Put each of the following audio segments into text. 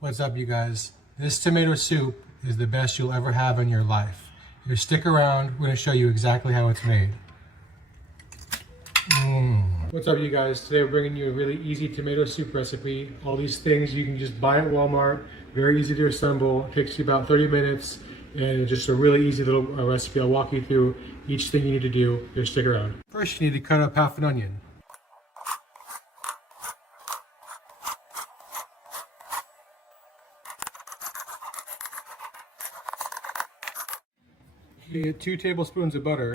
What's up, you guys? This tomato soup is the best you'll ever have in your life. Here, stick around. We're going to show you exactly how it's made. What's up, you guys? Today we're bringing you a really easy tomato soup recipe. All these things you can just buy at Walmart. Very easy to assemble. It takes you about 30 minutes. And it's just a really easy little recipe. I'll walk you through each thing you need to do. Here, stick around. First, you need to cut up half an onion. You get 2 tablespoons of butter,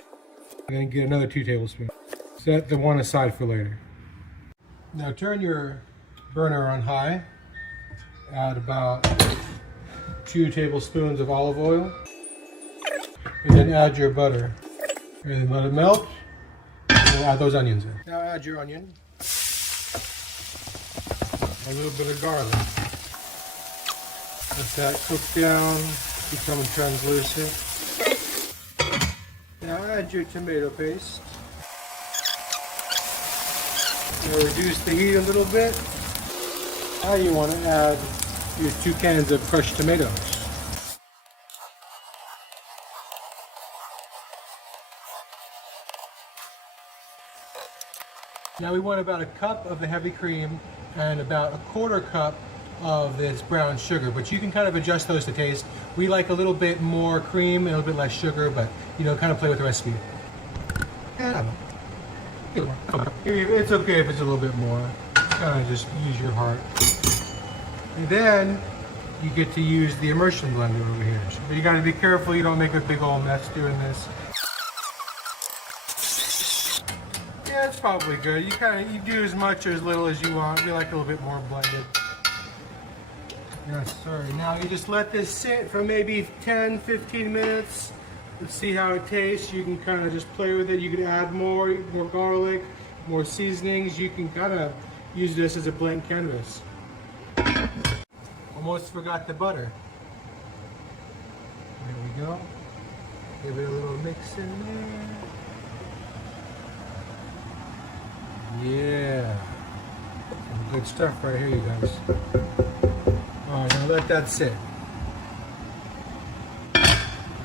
and then get another 2 tablespoons. Set the one aside for later. Now turn your burner on high. Add about 2 tablespoons of olive oil, and then add your butter. And then let it melt, and we'll add those onions in. Now add your onion, a little bit of garlic. Let that cook down, become translucent. Now add your tomato paste. Now reduce the heat a little bit. Now you want to add your 2 cans of crushed tomatoes. Now we want about a cup of the heavy cream and about a 1/4 cup of this brown sugar, but you can kind of adjust those to taste. We like a little bit more cream and a little bit less sugar, but you know, kind of play with the recipe. It's okay if it's a little bit more. Kind of just use your heart. And then you get to use the immersion blender over here. But you got to be careful you don't make a big old mess doing this. Yeah, it's probably good. You do as much or as little as you want. We like a little bit more blended. Yes, sir. Now you just let this sit for maybe 10-15 minutes. Let's see how it tastes. You can kind of just play with it. You can add more garlic, more seasonings. You can kind of use this as a blank canvas. Almost forgot the butter. There we go. Give it a little mix in there. Yeah. Some good stuff right here, you guys. Alright, now let that sit.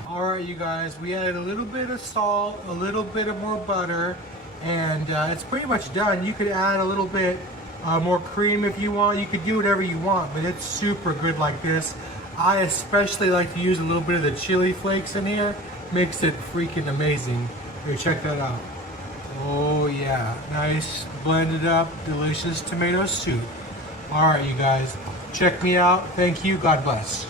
Alright, you guys, we added a little bit of salt, a little bit of more butter, and it's pretty much done. You could add a little bit more cream if you want. You could do whatever you want, but it's super good like this. I especially like to use a little bit of the chili flakes in here. Makes it freaking amazing. Here, check that out. Oh yeah, nice, blended up, delicious tomato soup. Alright, you guys, check me out. Thank you. God bless.